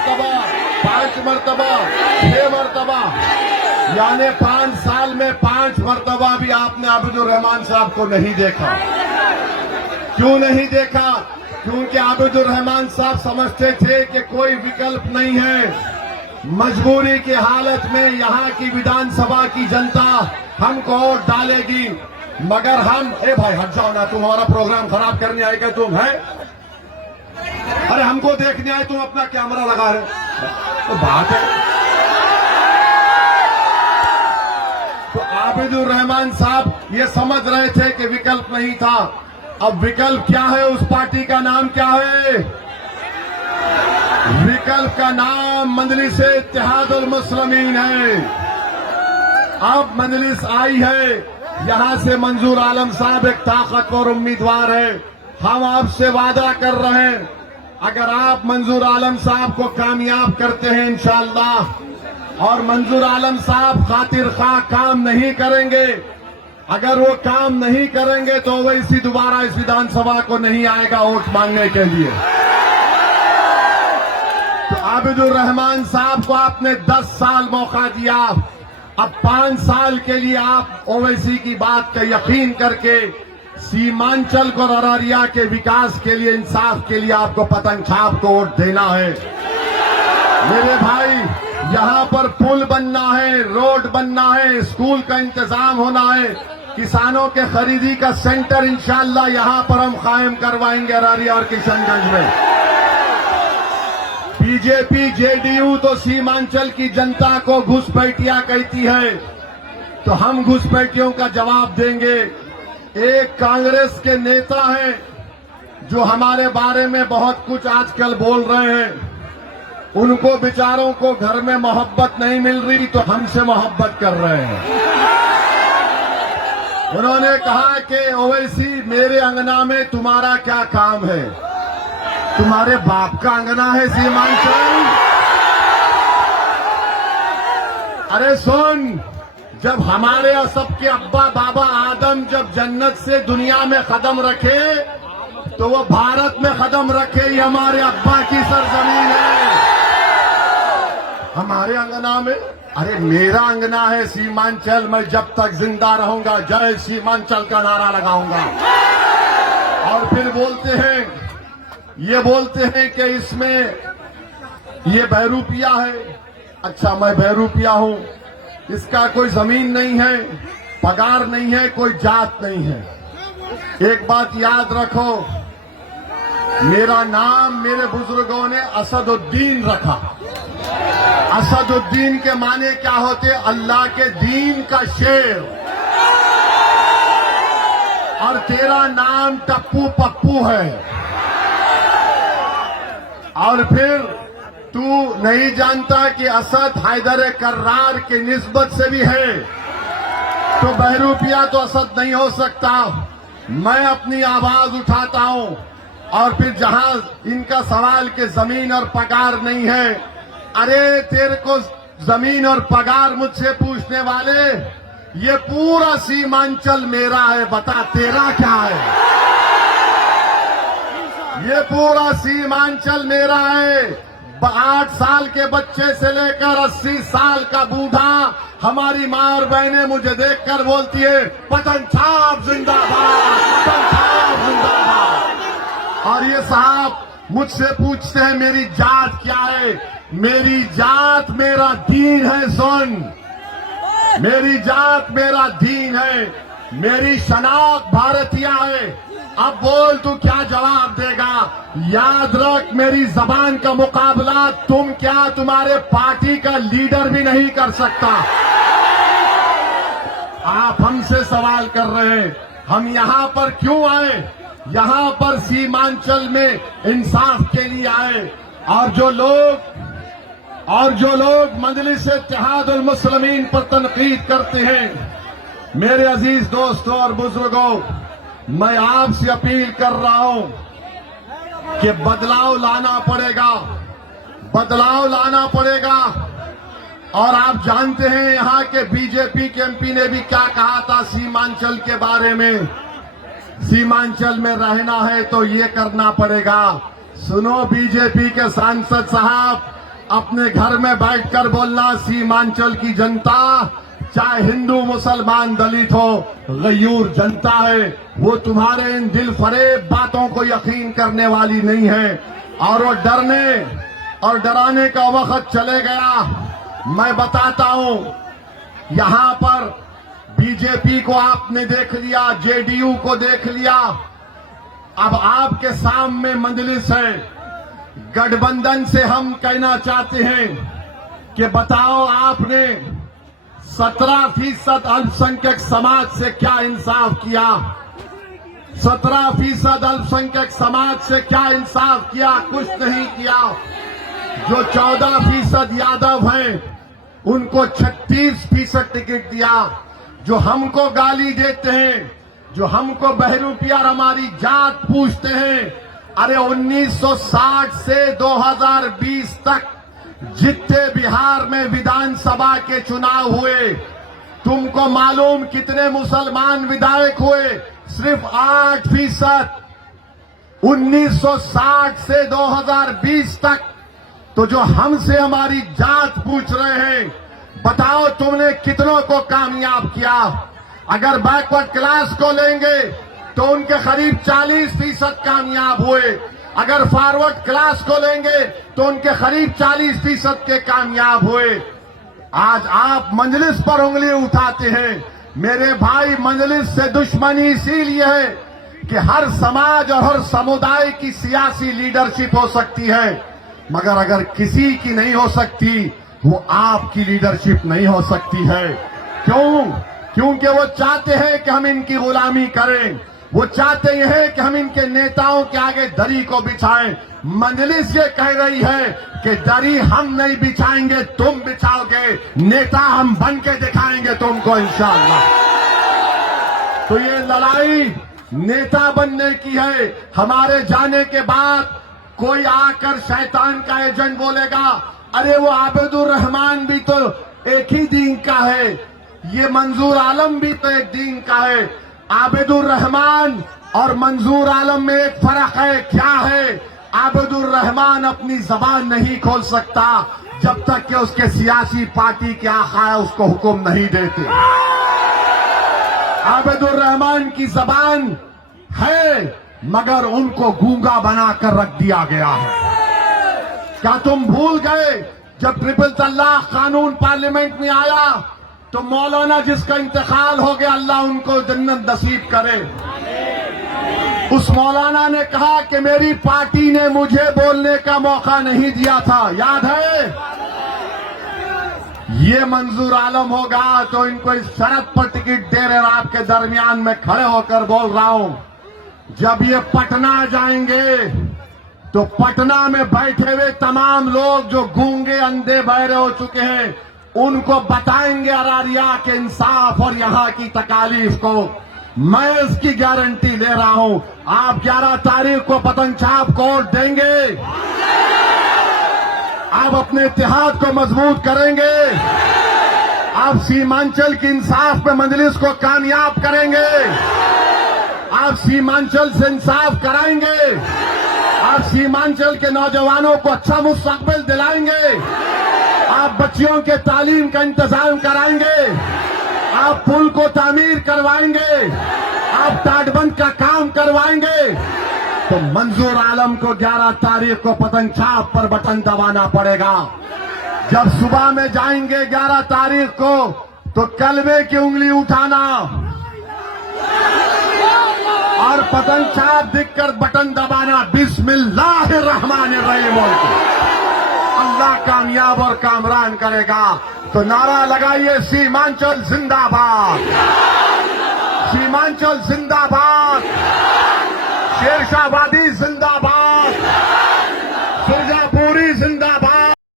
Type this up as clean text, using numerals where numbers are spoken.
मरतबा, 5 मरतबा, 6 मरतबा, यानी 5 साल में 5 मरतबा भी आपने आबिदुर रहमान साहब को नहीं देखा। क्यों नहीं देखा? क्योंकि आबिदुर रहमान साहब समझते थे कि कोई विकल्प नहीं है। मजबूरी की हालत में यहाँ की विधानसभा की जनता हमको वोट डालेगी, मगर हम भाई हट जाओ ना, तुम हमारा प्रोग्राम खराब करने आए क्या तुम है? अरे हमको देखने आए, तुम अपना कैमरा लगा रहे तो बात है। तो आबिदुर रहमान साहब ये समझ रहे थे कि विकल्प नहीं था। अब विकल्प क्या है? उस पार्टी का नाम क्या है? विकल्प का नाम मजलिस-ए-इत्तेहादुल मुस्लिमीन है। अब मजलिस आई है, यहां से मंजूर आलम साहब एक ताकतवर उम्मीदवार है। हम आपसे वादा कर रहे हैं, अगर आप मंजूर आलम साहब को कामयाब करते हैं इंशाअल्लाह, और मंजूर आलम साहब खातिर खा काम नहीं करेंगे, अगर वो काम नहीं करेंगे तो वैसी दोबारा इस विधानसभा को नहीं आएगा वोट मांगने के लिए। तो आबिदुर रहमान साहब को आपने 10 साल मौका दिया, अब 5 साल के लिए आप ओवैसी की बात का यकीन करके सीमांचल को अररिया के विकास के लिए, इंसाफ के लिए आपको पतंग छाप को वोट देना है। मेरे भाई, यहाँ पर पुल बनना है, रोड बनना है, स्कूल का इंतजाम होना है, किसानों के खरीदी का सेंटर इंशाअल्लाह यहाँ पर हम कायम करवाएंगे अररिया और किशनगंज में। बीजेपी जेडीयू तो सीमांचल की जनता को घुसपैठिया कहती है, तो हम घुसपैठियों का जवाब देंगे। एक कांग्रेस के नेता हैं जो हमारे बारे में बहुत कुछ आजकल बोल रहे हैं, उनको बेचारों को घर में मोहब्बत नहीं मिल रही तो हमसे मोहब्बत कर रहे हैं। उन्होंने कहा कि ओवैसी मेरे अंगना में तुम्हारा क्या काम है? तुम्हारे बाप का अंगना है सीमांचल? अरे सुन, जब हमारे और सबके अब्बा बाबा आदम जब जन्नत से दुनिया में कदम रखे तो वो भारत में कदम रखे, ही हमारे अब्बा की सरजमीन है। हमारे अंगना में, अरे मेरा अंगना है सीमांचल, मैं जब तक जिंदा रहूंगा जय सीमांचल का नारा लगाऊंगा। और फिर बोलते हैं कि इसमें ये बहरूपिया है। अच्छा, मैं बहरूपिया हूं, इसका कोई जमीन नहीं है, पगार नहीं है, कोई जात नहीं है। एक बात याद रखो, मेरा नाम मेरे बुजुर्गों ने असदुद्दीन रखा। असदुद्दीन के माने क्या होते? अल्लाह के दीन का शेर। और तेरा नाम टप्पू पप्पू है, और फिर तू नहीं जानता कि असद हैदर कर्रार की निस्बत से भी है, तो बहरूपिया तो असद नहीं हो सकता। मैं अपनी आवाज उठाता हूं, और फिर जहां इनका सवाल के जमीन और पगार नहीं है, अरे तेरे को जमीन और पगार मुझसे पूछने वाले, ये पूरा सीमांचल मेरा है, बता तेरा क्या है? ये पूरा सीमांचल मेरा है। 8 साल के बच्चे से लेकर 80 साल का बूढ़ा, हमारी मां और बहनें मुझे देखकर बोलती है पतंग छाप जिंदाबाद, पतंग छाप जिंदाबाद। और ये साहब मुझसे पूछते हैं मेरी जात क्या है? मेरी जात मेरा दीन है। सुन, मेरी जात मेरा दीन है, मेरी शनाख्त भारतीय है। अब बोल तू क्या जवाब देगा? याद रख, मेरी जबान का मुकाबला तुम क्या, तुम्हारे पार्टी का लीडर भी नहीं कर सकता। आप हमसे सवाल कर रहे हैं, हम यहां पर क्यों आए? यहां पर सीमांचल में इंसाफ के लिए आए। और जो लोग मजलिस-ए-इत्तेहादुल मुस्लिमीन पर तनकीद करते हैं, मेरे अजीज दोस्तों और बुजुर्गों, मैं आपसे अपील कर रहा हूं कि बदलाव लाना पड़ेगा, बदलाव लाना पड़ेगा। और आप जानते हैं यहां के बीजेपी के एमपी ने भी क्या कहा था सीमांचल के बारे में। सीमांचल में रहना है तो ये करना पड़ेगा। सुनो बीजेपी के सांसद साहब, अपने घर में बैठकर बोलना, सीमांचल की जनता चाहे हिंदू मुसलमान दलित हो, गयूर जनता है, वो तुम्हारे इन दिल फरेब बातों को यकीन करने वाली नहीं है। और वो डरने और डराने का वक्त चले गया। मैं बताता हूं, यहां पर बीजेपी को आपने देख लिया, जेडीयू को देख लिया, अब आपके सामने मंजलिस है। गठबंधन से हम कहना चाहते हैं कि बताओ आपने 17% अल्पसंख्यक समाज से क्या इंसाफ किया? 17% अल्पसंख्यक समाज से क्या इंसाफ किया? कुछ नहीं किया। जो 14% यादव हैं उनको 36% टिकट दिया। जो हमको गाली देते हैं, जो हमको बहरूपियार हमारी जात पूछते हैं, अरे 1960 से 2020 तक जितने बिहार में विधानसभा के चुनाव हुए, तुमको मालूम कितने मुसलमान विधायक हुए? सिर्फ 8%। 1960 से 2020 तक। तो जो हमसे हमारी जात पूछ रहे हैं, बताओ तुमने कितनों को कामयाब किया? अगर बैकवर्ड क्लास को लेंगे तो उनके करीब 40% कामयाब हुए। अगर फॉरवर्ड क्लास को लेंगे तो उनके करीब 40% के कामयाब हुए। आज आप मंजलिस पर उंगली उठाते हैं। मेरे भाई, मंजलिस से दुश्मनी इसीलिए है कि हर समाज और हर समुदाय की सियासी लीडरशिप हो सकती है, मगर अगर किसी की नहीं हो सकती, वो आपकी लीडरशिप नहीं हो सकती है। क्यों? क्योंकि वो चाहते हैं कि हम इनकी गुलामी करें। वो चाहते हैं कि हम इनके नेताओं के आगे दरी को बिछाएं। मंजलिस ये कह रही है कि दरी हम नहीं बिछाएंगे, तुम बिछाओगे। नेता हम बन के दिखाएंगे तुमको इंशाअल्लाह। तो ये लड़ाई नेता बनने की है। हमारे जाने के बाद कोई आकर शैतान का एजेंट बोलेगा, अरे वो आबिदुर रहमान भी तो एक ही दीन का है, ये मंजूर आलम भी तो एक दीन का है। आबिदुर रहमान और मंजूर आलम में एक फर्क है। क्या है? आबिदुर रहमान अपनी जबान नहीं खोल सकता जब तक कि उसके सियासी पार्टी के आका उसको हुक्म नहीं देते। आबिदुर रहमान की जबान है, मगर उनको गूंगा बनाकर रख दिया गया है। क्या तुम भूल गए जब ट्रिपल तलाक कानून पार्लियामेंट में आया तो मौलाना जिसका इंतकाल हो गया, अल्लाह उनको जन्नत नसीब करे, उस मौलाना ने कहा कि मेरी पार्टी ने मुझे बोलने का मौका नहीं दिया था। याद है? ये मंजूर आलम होगा तो इनको इस शर्त पर टिकट दे रहे। आपके दरमियान में खड़े होकर बोल रहा हूं, जब ये पटना जाएंगे तो पटना में बैठे हुए तमाम लोग जो गूंगे अंधे बहरे हो चुके हैं, उनको बताएंगे अरारिया के इंसाफ और यहां की तकालीफ को। मैं इसकी गारंटी ले रहा हूं। आप 11 तारीख को पतंग छाप को वोट देंगे, आप अपने इत्तेहाद को मजबूत करेंगे, आप सीमांचल की इंसाफ में मंजलिस को कामयाब करेंगे, आप सीमांचल से इंसाफ कराएंगे, आप सीमांचल के नौजवानों को अच्छा मुस्तकबिल दिलाएंगे, आप बच्चियों के तालीम का इंतजाम कराएंगे, आप पुल को तामीर करवाएंगे, आप ताटबंद का काम करवाएंगे। तो मंजूर आलम को 11 तारीख को पतंग छाप पर बटन दबाना पड़ेगा। जब सुबह में जाएंगे 11 तारीख को तो कलमे की उंगली उठाना और पतंग छाप दिखकर बटन दबाना, बिस्मिल्लाहिर्रहमानिर्रहीम बोल के। अल्लाह कामयाब और कामरान करेगा। तो नारा लगाइए, सीमांचल जिंदाबाद, सीमांचल जिंदाबाद, शेरशाहवादी जिंदाबाद।